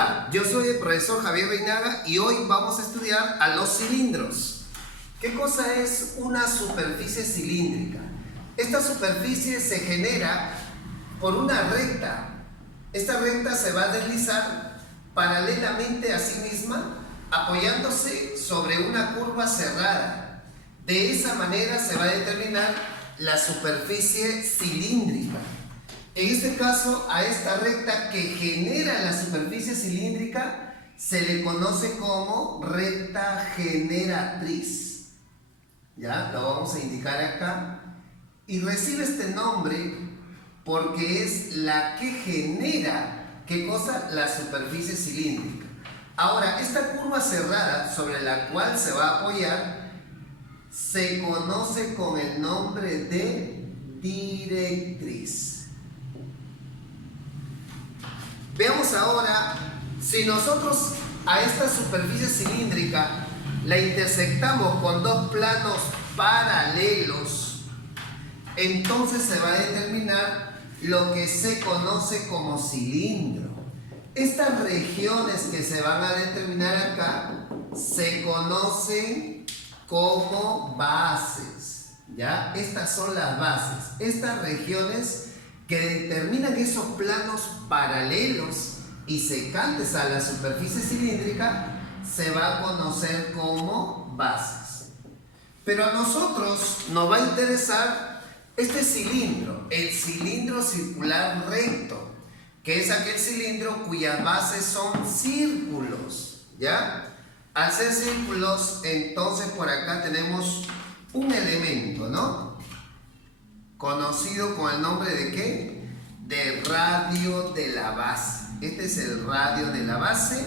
Hola, yo soy el profesor Javier Reinaga y hoy vamos a estudiar a los cilindros. ¿Qué cosa es una superficie cilíndrica? Esta superficie se genera por una recta. Esta recta se va a deslizar paralelamente a sí misma, apoyándose sobre una curva cerrada. De esa manera se va a determinar la superficie cilíndrica. En este caso, a esta recta que genera la superficie cilíndrica se le conoce como recta generatriz. Ya, lo vamos a indicar acá. Y recibe este nombre porque es la que genera, ¿qué cosa? La superficie cilíndrica. Ahora, esta curva cerrada sobre la cual se va a apoyar se conoce con el nombre de directriz. Veamos ahora, si nosotros a esta superficie cilíndrica la intersectamos con dos planos paralelos, entonces se va a determinar lo que se conoce como cilindro. Estas regiones que se van a determinar acá se conocen como bases, ¿ya? Estas son las bases. Estas regiones que determinan esos planos paralelos y secantes a la superficie cilíndrica se va a conocer como bases. Pero a nosotros nos va a interesar este cilindro, el cilindro circular recto, que es aquel cilindro cuyas bases son círculos, ¿ya? Al ser círculos, entonces por acá tenemos un elemento, ¿no? Conocido con el nombre de ¿qué? De radio de la base. Este es el radio de la base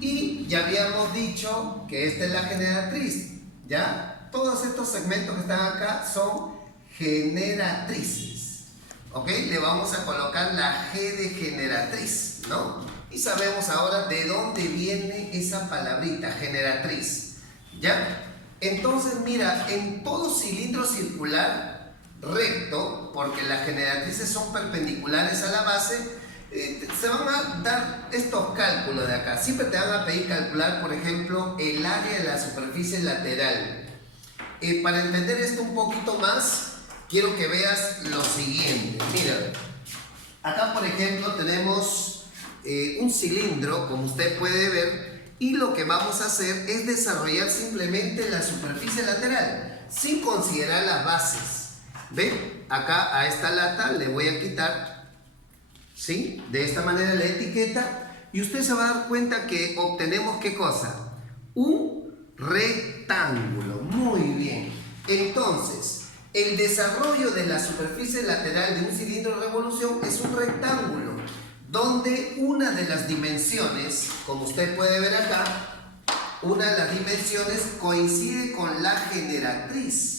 y ya habíamos dicho que esta es la generatriz, ¿ya? Todos estos segmentos que están acá son generatrices, ¿ok? Le vamos a colocar la G de generatriz, ¿no? Y sabemos ahora de dónde viene esa palabrita, generatriz, ¿ya? Entonces, mira, en todo cilindro circular recto, porque las generatrices son perpendiculares a la base, se van a dar estos cálculos de acá. Siempre te van a pedir calcular, por ejemplo, el área de la superficie lateral. Para entender esto un poquito más, quiero que veas lo siguiente. Mira, acá por ejemplo tenemos un cilindro, como usted puede ver, y lo que vamos a hacer es desarrollar simplemente la superficie lateral, sin considerar las bases. ¿Ve? Acá a esta lata le voy a quitar, ¿sí? De esta manera la etiqueta y usted se va a dar cuenta que obtenemos ¿qué cosa? Un rectángulo. Muy bien. Entonces, el desarrollo de la superficie lateral de un cilindro de revolución es un rectángulo, donde una de las dimensiones, como usted puede ver acá, una de las dimensiones coincide con la generatriz.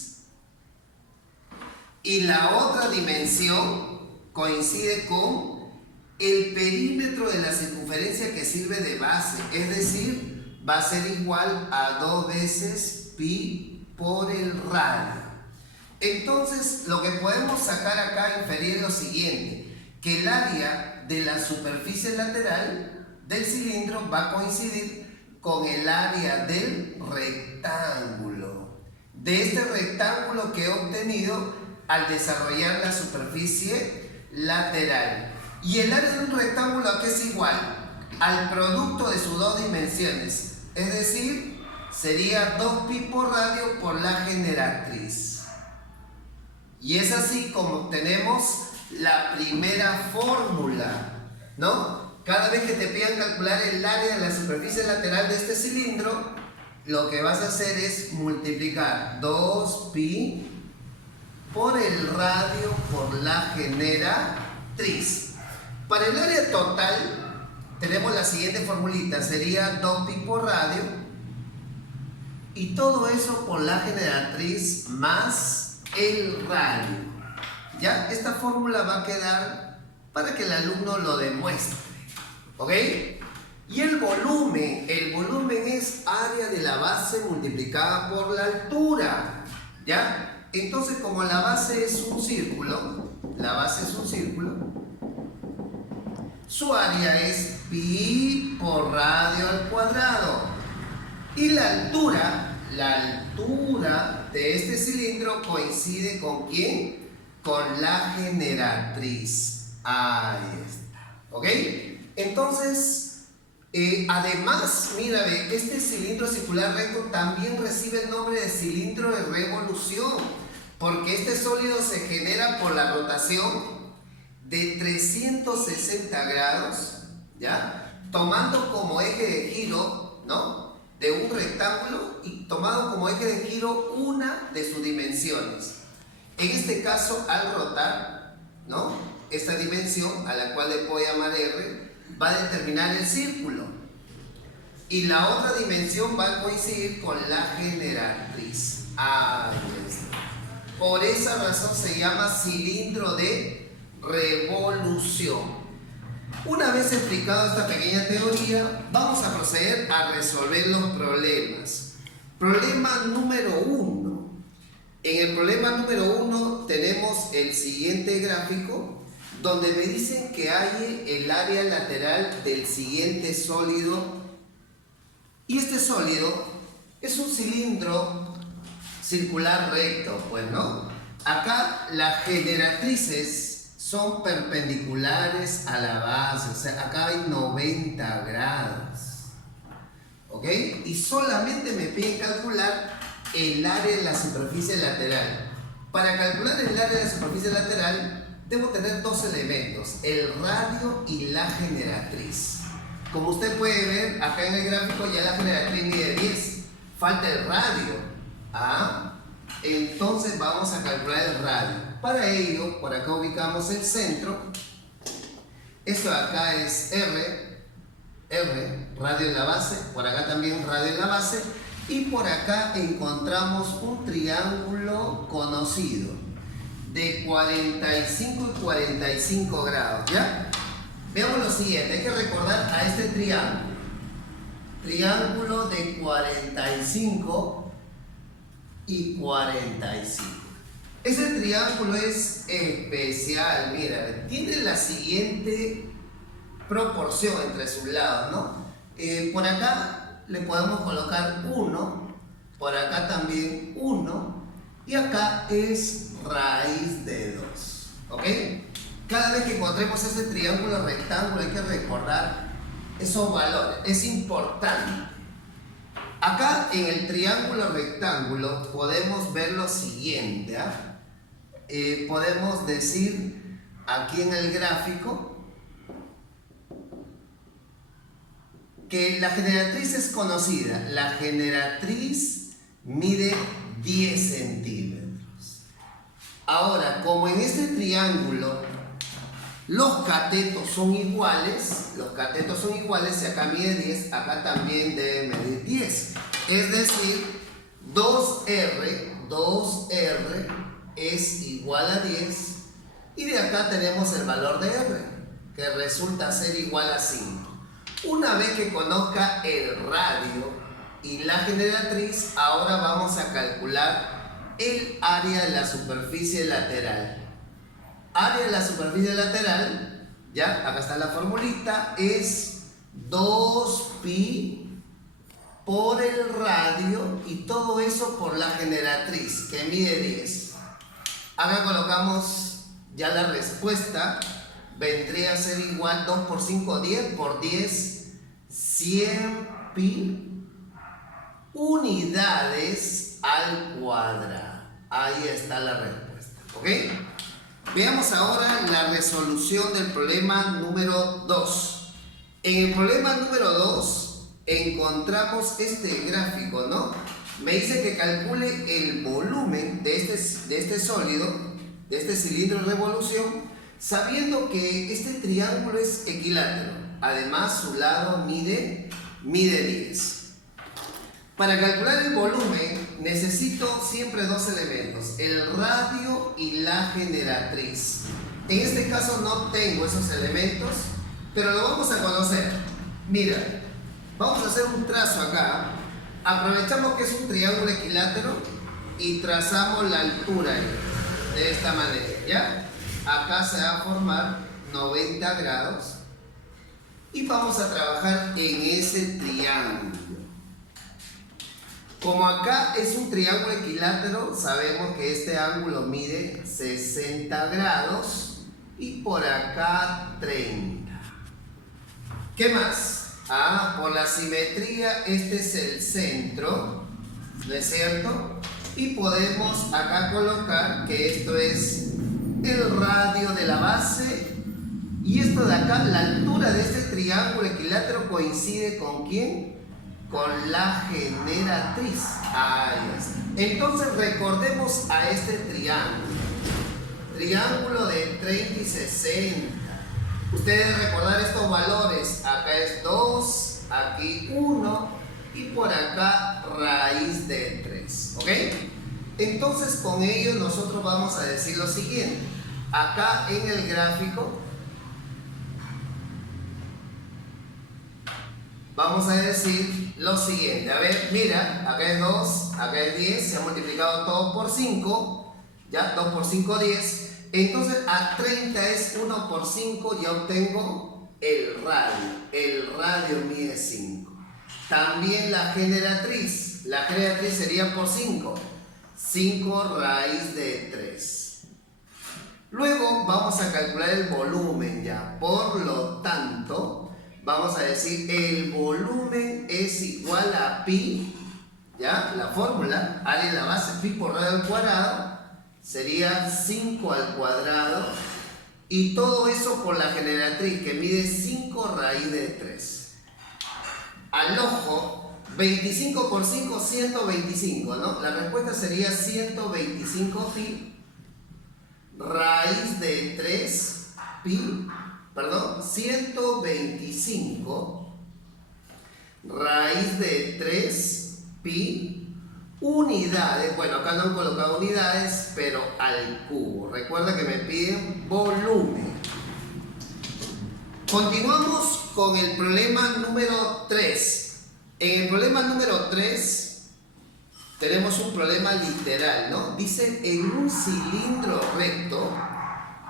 Y la otra dimensión coincide con el perímetro de la circunferencia que sirve de base. Es decir, va a ser igual a 2 veces pi por el radio. Entonces, lo que podemos sacar acá inferir es lo siguiente, que el área de la superficie lateral del cilindro va a coincidir con el área del rectángulo. De este rectángulo que he obtenido al desarrollar la superficie lateral. Y el área de un rectángulo ¿a qué es igual? Al producto de sus dos dimensiones. Es decir, sería 2pi por radio por la generatriz. Y es así como obtenemos la primera fórmula, ¿no? Cada vez que te pidan calcular el área de la superficie lateral de este cilindro, lo que vas a hacer es multiplicar 2pi por el radio por la generatriz. Para el área total tenemos la siguiente formulita, sería 2pi por radio y todo eso por la generatriz más el radio. Ya, esta fórmula va a quedar para que el alumno lo demuestre, ¿ok? Y el volumen es área de la base multiplicada por la altura, ¿ya? Entonces, como la base es un círculo, su área es pi radio al cuadrado. Y la altura de este cilindro coincide ¿con quién? Con la generatriz. Ahí está. ¿Ok? Entonces, además, mira, este cilindro circular recto también recibe el nombre de cilindro de revolución, porque este sólido se genera por la rotación de 360 grados, ¿ya? Tomando como eje de giro, ¿no?, de un rectángulo y tomado como eje de giro una de sus dimensiones. En este caso, al rotar, ¿no?, esta dimensión, a la cual le puedo llamar R, va a determinar el círculo. Y la otra dimensión va a coincidir con la generatriz. Ahí está. Por esa razón se llama cilindro de revolución. Una vez explicado esta pequeña teoría, vamos a proceder a resolver los problemas. Problema número 1. En el problema número 1 tenemos el siguiente gráfico, donde me dicen que hay el área lateral del siguiente sólido. Y este sólido es un cilindro circular recto, pues, ¿no? Acá las generatrices son perpendiculares a la base, o sea, acá hay 90 grados, ¿ok? Y solamente me piden calcular el área de la superficie lateral. Para calcular el área de la superficie lateral, debo tener dos elementos, el radio y la generatriz. Como usted puede ver, acá en el gráfico ya la generatriz mide 10, falta el radio. Entonces vamos a calcular el radio. Para ello, por acá ubicamos el centro. Esto de acá es R, radio en la base. Por acá también radio en la base. Y por acá encontramos un triángulo conocido de 45 y 45 grados, ¿ya? Veamos lo siguiente, hay que recordar a este triángulo. Triángulo de 45 y 45. Ese triángulo es especial, mira, tiene la siguiente proporción entre sus lados, ¿no? Por acá le podemos colocar 1, por acá también 1, y acá es raíz de 2, ¿ok? Cada vez que encontremos ese triángulo rectángulo hay que recordar esos valores, es importante. Acá en el triángulo rectángulo podemos ver lo siguiente, podemos decir aquí en el gráfico que la generatriz es conocida. La generatriz mide 10 centímetros. Ahora, como en este triángulo los catetos son iguales, si acá mide 10, acá también debe medir 10. Es decir, 2R es igual a 10, y de acá tenemos el valor de R, que resulta ser igual a 5. Una vez que conozca el radio y la generatriz, ahora vamos a calcular el área de la superficie lateral. Área de la superficie lateral, ya, acá está la formulita, es 2pi por el radio y todo eso por la generatriz, que mide 10. Acá colocamos ya la respuesta, vendría a ser igual 2 por 5, 10, por 10, 100 pi unidades al cuadrado. Ahí está la respuesta, ¿ok? Veamos ahora la resolución del problema número 2. En el problema número 2 encontramos este gráfico, ¿no? Me dice que calcule el volumen de este sólido, de este cilindro de revolución, sabiendo que este triángulo es equilátero. Además, su lado mide 10. Para calcular el volumen necesito siempre dos elementos, el radio y la generatriz. En este caso no tengo esos elementos, pero lo vamos a conocer. Mira, vamos a hacer un trazo acá. Aprovechamos que es un triángulo equilátero y trazamos la altura de esta manera, ¿ya? Acá se va a formar 90 grados. y vamos a trabajar en ese triángulo. Como acá es un triángulo equilátero, sabemos que este ángulo mide 60 grados y por acá 30. ¿Qué más? Por la simetría este es el centro, ¿no es cierto? Y podemos acá colocar que esto es el radio de la base y esto de acá, la altura de este triángulo equilátero coincide ¿con quién? Con la generatriz. Ahí está. Entonces recordemos a este triángulo de 30 y 60. Ustedes recordar estos valores, acá es 2, aquí 1 y por acá raíz de 3, ¿ok? Entonces con ello nosotros vamos a decir lo siguiente. Acá en el gráfico vamos a decir lo siguiente. A ver, mira, acá es 2, acá es 10, se ha multiplicado todo por 5, ya, 2 por 5, 10. Entonces a 30 es 1 por 5, ya obtengo el radio mide 5. También la generatriz sería por 5, 5 raíz de 3. Luego vamos a calcular el volumen ya, por lo tanto, vamos a decir el volumen es igual a pi, ya, la fórmula, área de la base, pi por radio al cuadrado, sería 5 al cuadrado, y todo eso por la generatriz que mide 5 raíz de 3. Al ojo, 25 por 5, 125, ¿no? La respuesta sería 125 pi, raíz de 3 pi, perdón, 125 raíz de 3 pi unidades, bueno acá no han colocado unidades, pero al cubo. Recuerda que me piden volumen. Continuamos con el problema número 3. En el problema número 3 tenemos un problema literal, ¿no? Dice, en un cilindro recto,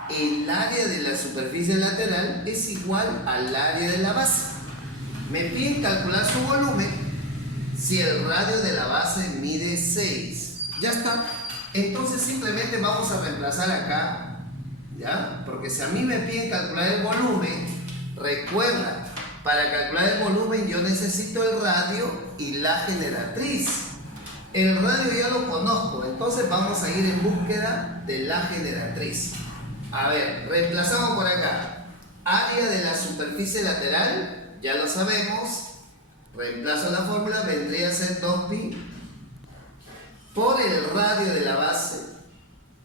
el área de la superficie lateral es igual al área de la base. Me piden calcular su volumen si el radio de la base mide 6. Ya está. Entonces simplemente vamos a reemplazar acá, ¿ya? Porque si a mí me piden calcular el volumen, recuerda, para calcular el volumen yo necesito el radio y la generatriz. El radio ya lo conozco, entonces vamos a ir en búsqueda de la generatriz. A ver, reemplazamos por acá. Área de la superficie lateral, ya lo sabemos. Reemplazo la fórmula, vendría a ser 2pi por el radio de la base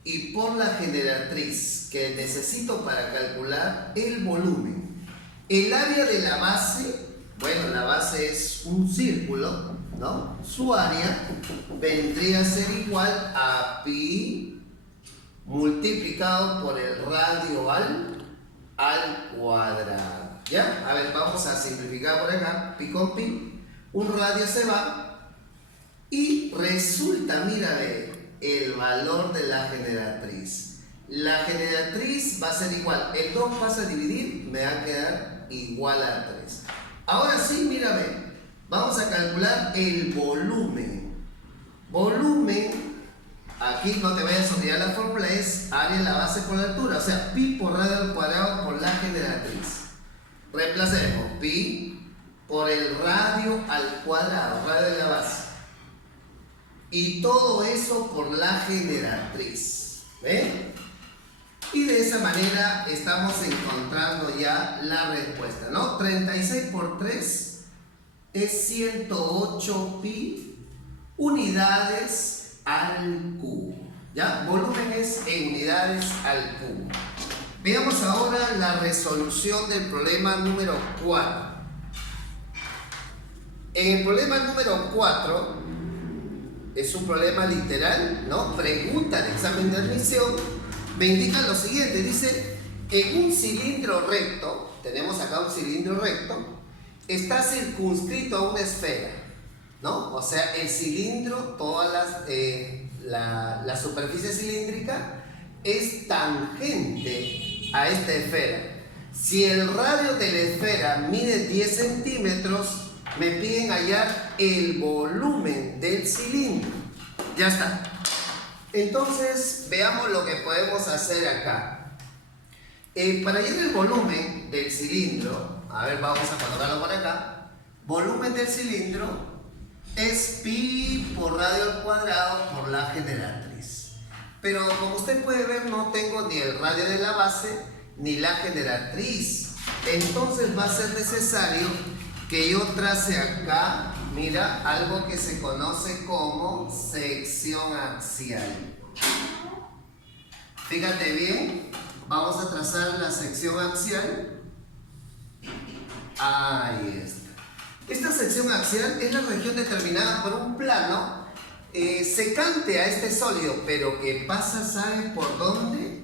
y por la generatriz que necesito para calcular el volumen. El área de la base, bueno, la base es un círculo, ¿no? Su área vendría a ser igual a pi multiplicado por el radio al cuadrado. ¿Ya? A ver, vamos a simplificar por acá. Pi con pi, un radio se va y resulta, mira, ve, el valor de la generatriz. La generatriz va a ser igual, el 2 pasa a dividir, me va a quedar igual a 3. Ahora sí, mira, ve, vamos a calcular el volumen. Volumen, aquí no te vayas a olvidar la fórmula, es área de la base por la altura, o sea, pi por radio al cuadrado por la generatriz. Reemplacemos pi por el radio al cuadrado, radio de la base. Y todo eso por la generatriz. ¿Ven? Y de esa manera estamos encontrando ya la respuesta, ¿no? 36 por 3 es 108 pi unidades al cubo. ¿Ya? Volumen es en unidades al cubo. Veamos ahora la resolución del problema número 4. En el problema número 4 es un problema literal, ¿no? Pregunta de examen de admisión, me indica lo siguiente, dice, en un cilindro recto, tenemos acá un cilindro recto, está circunscrito a una esfera, ¿no? O sea, el cilindro, toda la superficie cilíndrica es tangente a esta esfera. Si el radio de la esfera mide 10 centímetros, me piden hallar el volumen del cilindro. Ya está. Entonces, veamos lo que podemos hacer acá. Para hallar el volumen del cilindro, a ver, vamos a colocarlo por acá. Volumen del cilindro es pi por radio al cuadrado por la generatriz. Pero como usted puede ver, no tengo ni el radio de la base ni la generatriz. Entonces va a ser necesario que yo trace acá, mira, algo que se conoce como sección axial. Fíjate bien, vamos a trazar la sección axial. Ahí está. Esta sección axial es la región determinada por un plano secante a este sólido, pero que pasa, ¿sabe por dónde?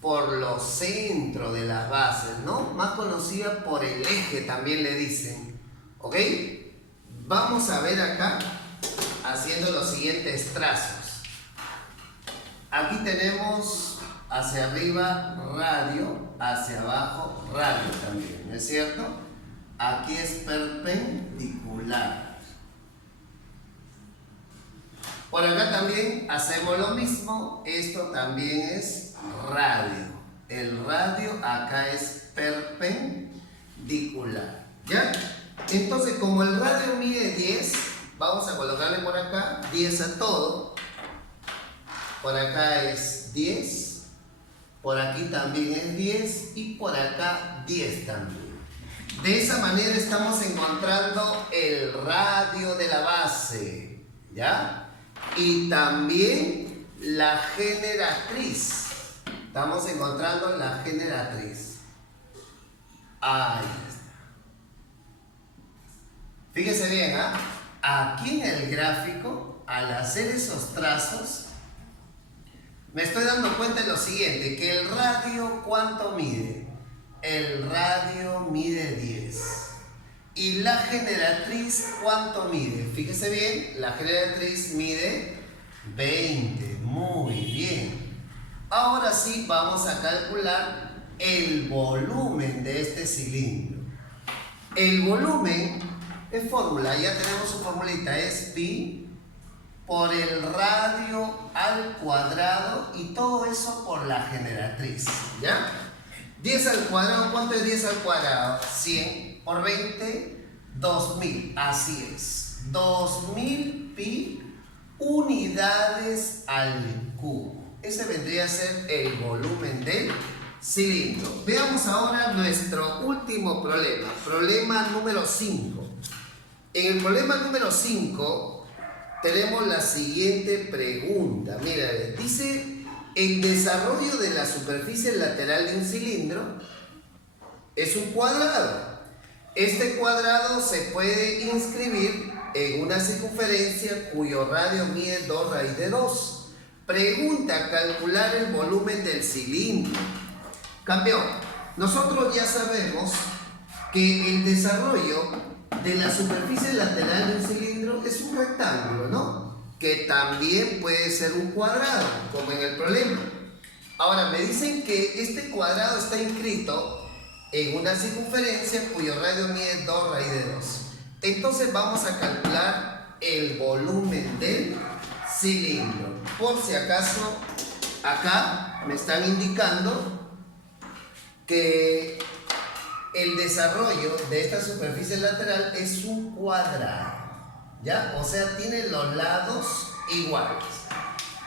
Por los centros de las bases, ¿no? Más conocida por el eje, también le dicen. ¿Ok? Vamos a ver acá, haciendo los siguientes trazos. Aquí tenemos hacia arriba radio, hacia abajo radio también, ¿no es cierto? Aquí es perpendicular. Por acá también hacemos lo mismo, esto también es radio. El radio acá es perpendicular. ¿Ya? Entonces, como el radio mide 10, vamos a colocarle por acá 10 a todo. Por acá es 10. Por aquí también es 10. Y por acá 10 también. De esa manera estamos encontrando el radio de la base. ¿Ya? Y también la generatriz. Estamos encontrando la generatriz. Ahí está. Fíjese bien, ¿ah? Aquí en el gráfico, al hacer esos trazos, me estoy dando cuenta de lo siguiente, que el radio, ¿cuánto mide? El radio mide 10. ¿Y la generatriz cuánto mide? Fíjese bien, la generatriz mide 20. Muy bien. Ahora sí vamos a calcular el volumen de este cilindro. El volumen es fórmula, ya tenemos su formulita, es pi por el radio al cuadrado y todo eso por la generatriz. ¿Ya? 10 al cuadrado, ¿cuánto es 10 al cuadrado? 100 por 20, 2000. Así es. 2000 pi unidades al cubo. Ese vendría a ser el volumen del cilindro. Veamos ahora nuestro último problema. Problema número 5. En el problema número 5 tenemos la siguiente pregunta. Mira, dice: el desarrollo de la superficie lateral de un cilindro es un cuadrado. Este cuadrado se puede inscribir en una circunferencia cuyo radio mide 2 raíz de 2. Pregunta: calcular el volumen del cilindro. Campeón, nosotros ya sabemos que el desarrollo de la superficie lateral de un cilindro es un rectángulo, ¿no? Que también puede ser un cuadrado, como en el problema. Ahora, me dicen que este cuadrado está inscrito en una circunferencia cuyo radio mide 2 raíz de 2. Entonces vamos a calcular el volumen del cilindro. Por si acaso, acá me están indicando que el desarrollo de esta superficie lateral es un cuadrado, ¿ya? O sea, tiene los lados iguales.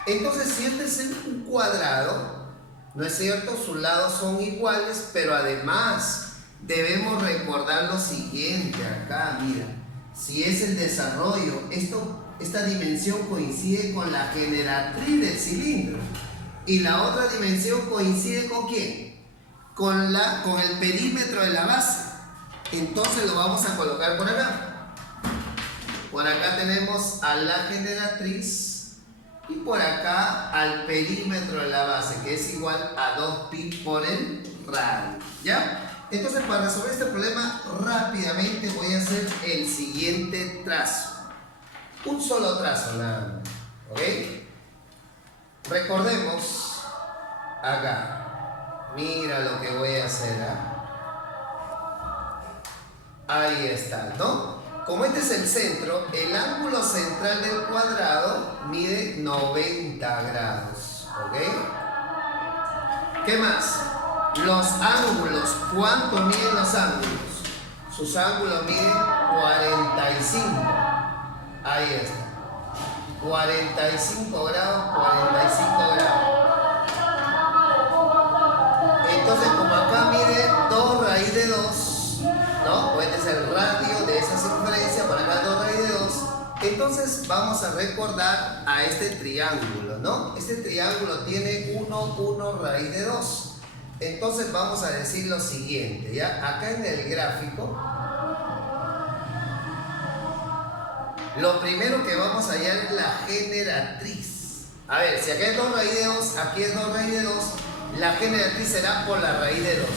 Entonces, si este es un cuadrado, ¿no es cierto? Sus lados son iguales, pero además debemos recordar lo siguiente acá, mira. Si es el desarrollo, esta dimensión coincide con la generatriz del cilindro. Y la otra dimensión coincide ¿con quién? Con el perímetro de la base. Entonces lo vamos a colocar por acá. Por acá tenemos a la generatriz y por acá al perímetro de la base, que es igual a 2pi por el radio. ¿Ya? Entonces, para resolver este problema rápidamente voy a hacer el siguiente trazo. Un solo trazo nada más. ¿Ok? Recordemos acá. Mira lo que voy a hacer, ¿eh? Ahí está, ¿no? Como este es el centro, el ángulo central del cuadrado mide 90 grados, ¿ok? ¿Qué más? Los ángulos, ¿cuánto miden los ángulos? Sus ángulos miden 45. Ahí está. 45 grados, 45 grados. Entonces, como acá mide 2 raíz de 2, ¿no? Pues este es el radio de esa circunferencia, para acá 2 raíz de 2. Entonces, vamos a recordar a este triángulo, ¿no? Este triángulo tiene 1, 1 raíz de 2. Entonces, vamos a decir lo siguiente, ¿ya? Acá en el gráfico, lo primero que vamos a hallar es la generatriz. A ver, si acá es 2 raíz de 2, aquí es 2 raíz de 2, la generatriz será por la raíz de 2.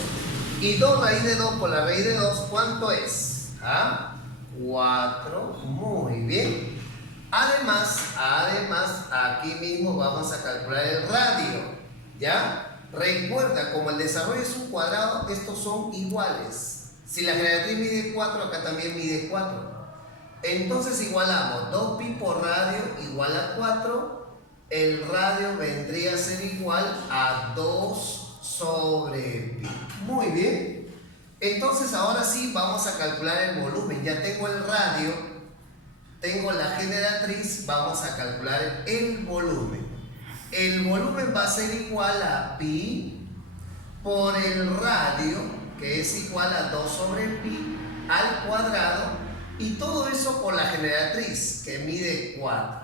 Y 2 raíz de 2 por la raíz de 2, ¿cuánto es? ¿Ah? 4. Muy bien. Además, aquí mismo vamos a calcular el radio. ¿Ya? Recuerda, como el desarrollo es un cuadrado, estos son iguales. Si la generatriz mide 4, acá también mide 4. Entonces igualamos 2pi por radio igual a 4. El radio vendría a ser igual a 2 sobre pi. Muy bien. Entonces ahora sí vamos a calcular el volumen. Ya tengo el radio, tengo la generatriz, vamos a calcular el volumen. El volumen va a ser igual a pi por el radio, que es igual a 2 sobre pi al cuadrado, y todo eso por la generatriz, que mide 4.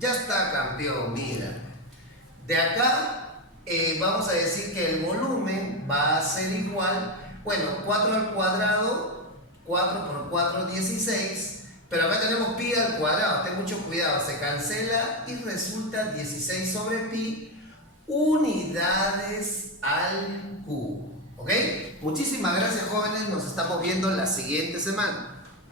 Ya está, campeón, mira. De acá vamos a decir que el volumen va a ser igual, bueno, 4 al cuadrado, 4 por 4, 16. Pero acá tenemos pi al cuadrado, ten mucho cuidado, se cancela y resulta 16 sobre pi unidades al cubo. ¿Ok? Muchísimas gracias, jóvenes, nos estamos viendo la siguiente semana.